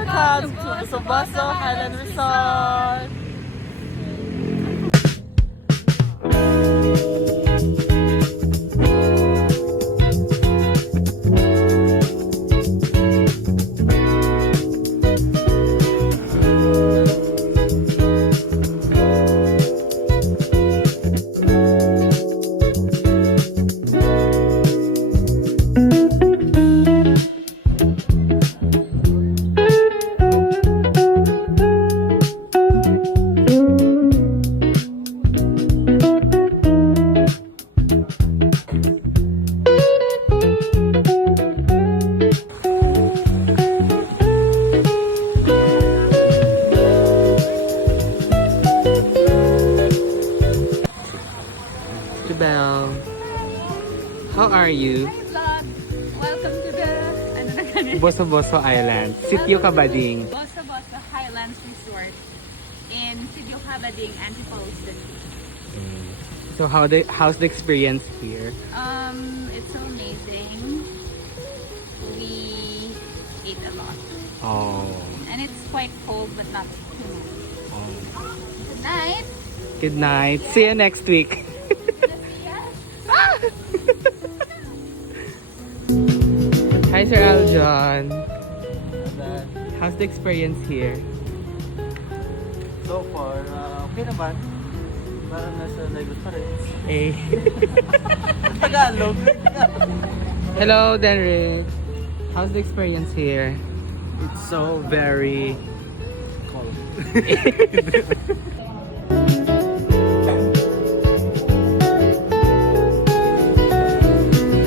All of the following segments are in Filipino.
Welcome to Subasa Highland Resort! Belle, how are you? Welcome to the Boso Island, Sitio Cabading. Boso Highlands Resort in Sitio Cabading, Antipolo City. So how's the experience here? It's so amazing. We ate a lot. Oh. And it's quite cold but not too much. Good night. Good night. See you next week. Hi Sir Aljon. How's the experience here? So far, okay naman. Parang nasa Lagos pa rin. Eh. Tagalog. Hello Denrick. How's the experience here? It's so very cold.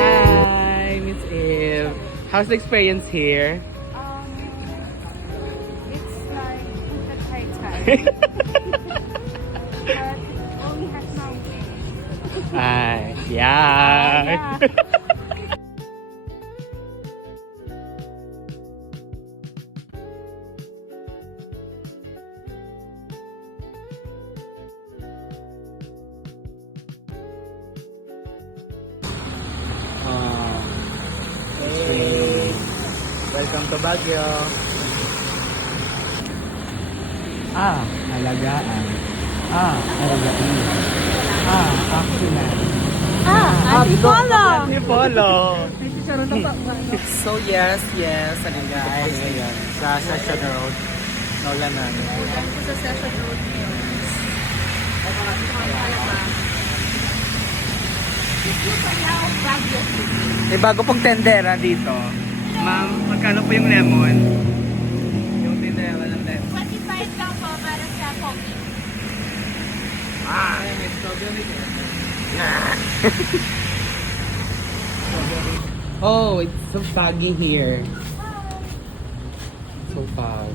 Hi Miss Eve. How's the experience here? It's like the Titanic. But only has mountains. Ay, yeah. Hey. Welcome to Baguio. Alagaan. Alagaan. Aksinan. Antipolo! Antipolo. So yes, ano guys, ngayon sa Session Road. Naulan namin. Ito sa Session Road ngayon. May bago pong tendera dito. Ma'am, magkano po yung lemon? Yung tendera ng lemon. 25 lang po para sa coffee. May strawberry. Oh, it's so foggy here. So fog.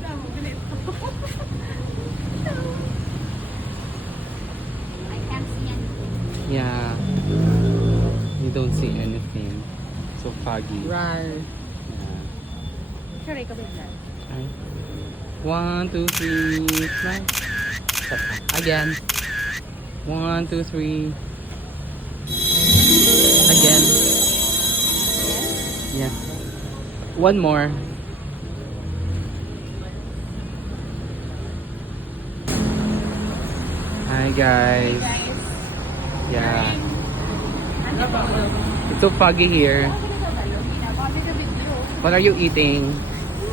I can't see anything. Yeah. You don't see anything. So foggy. Right. Yeah. Sure, ikaw ba? Alright. 1, 2, 3, smile. Again. 1, 2, 3. Again. Yeah. One more. Hi guys. Yeah. It's so foggy here. What are you eating?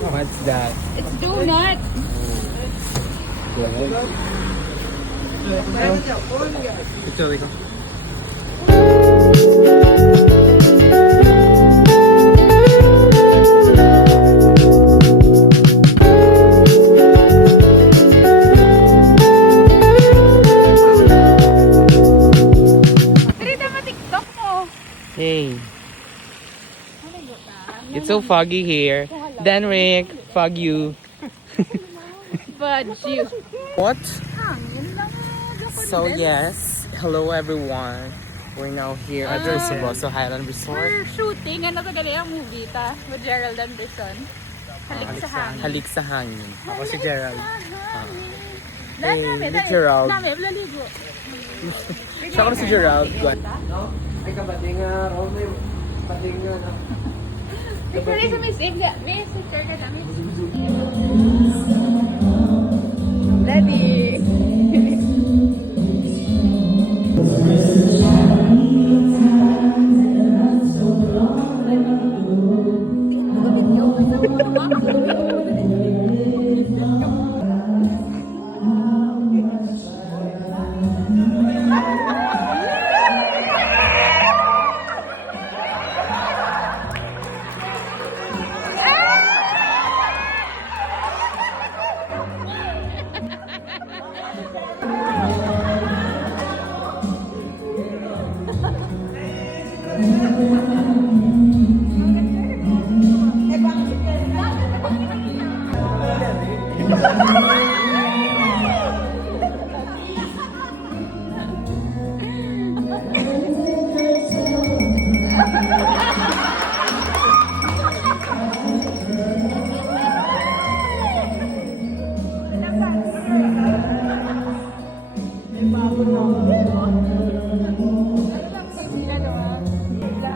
What's that? It's donut. Ito. Hey. It's so foggy here. Denrick, fog you. But you. What? So yes, hello everyone. We're now here at the Boso Highland Resort. We're shooting. Ano ka gali ang movie ta? With Gerald Anderson. Halik sa hangin. Halik sa hangin. Ako si Gerald. Dahil namin. Gerald. Namin, laligo. Siya ako si Gerald. Ay, kabating nga, raw may pating nga. Picture sa Miss Eve. Miss, picture ka na, Miss.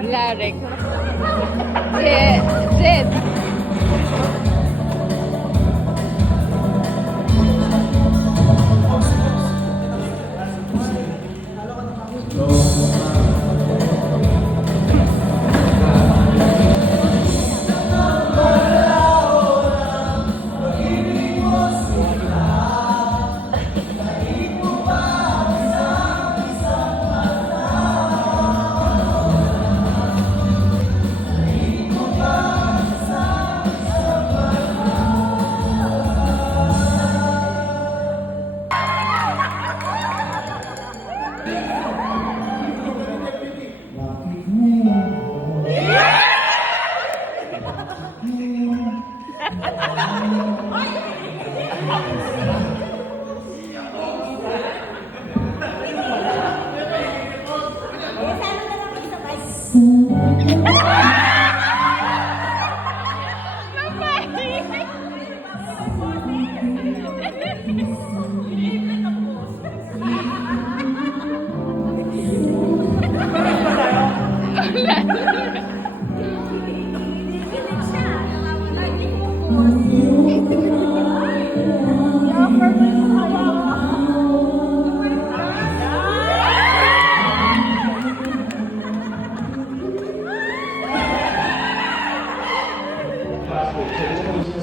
Larek. Zed.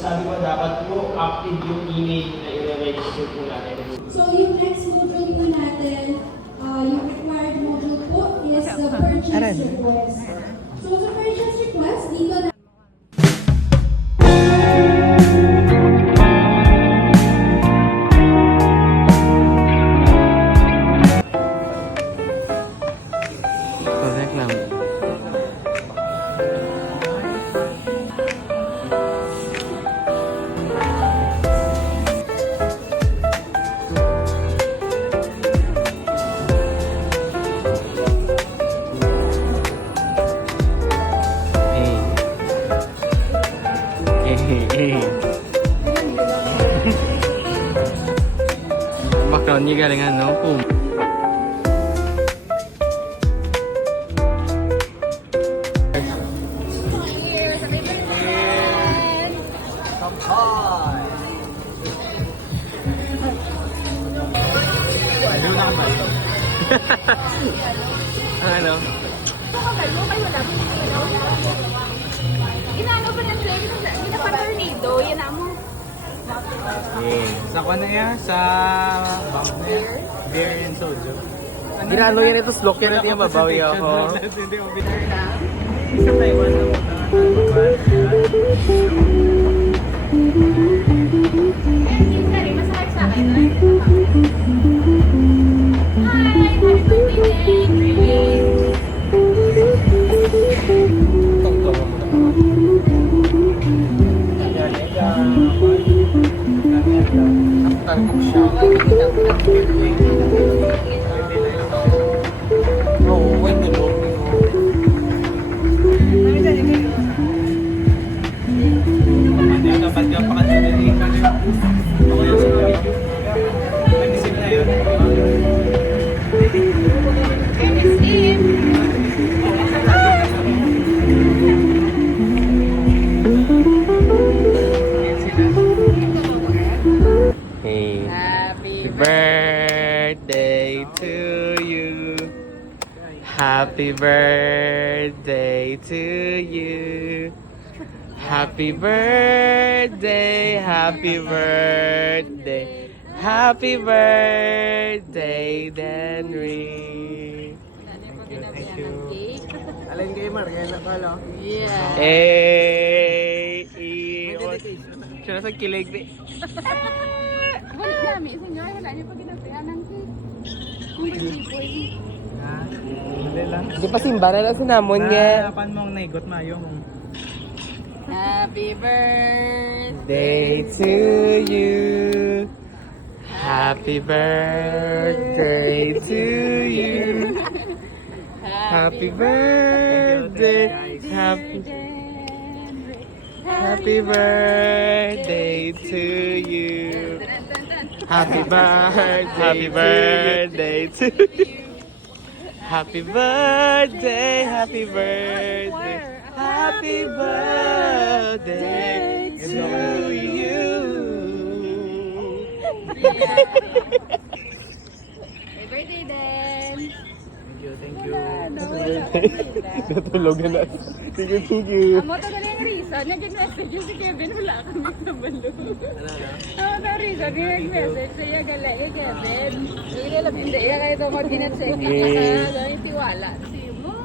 Sabi ko dapat po active yung email na i-register po natin. So yung next module po natin, yung required module po is the purchase request. So sa purchase request, dito na Correct lang. Background niya galing ano, ano? Inaano ba ng play? Ginapatornado, yun na mo. Sa ano yan? Sa bank na yan? Beer and soju. Ginalo yan ito, slok yan ito yung babawi ako. Hindi mo bitter na. Sa Taiwan na mo Sorry, masakit sa akin. Hi! Happy birthday, Grace! Tangkok siya. Oo, wait na look. Dapat ka pa kanina. Ako yung sa video. Nanisip na yun. Ernest Eve! Hey. Happy Birthday to you. Happy birthday to you. Happy birthday, happy birthday, happy birthday, Denry. Thank you. Alin kayo, Mariela Palo? Yeah. Eh, siya sa kilig. Balik namin, senyor. Wala niyo pa ginagawa ng cake. Kung boy. Di pa simba na lang sinamon niya. Napan mo ang naigot mayo mong. Happy birthday. Day to you. Happy birthday to you. Happy birthday. Happy birthday to you. Happy birthday to you. Happy birthday, happy birthday, happy birthday to you. Happy birthday, Den. Thank you. Natulog na. Thank you. Amo to galing reason. Nag-message yung si Kevin. Wala kami sa balo. Amo to reason. Nag-message siya gala kay Kevin. Hindi lang hindi. Kaya ito mag-ginat-check. Tiwala. Simo.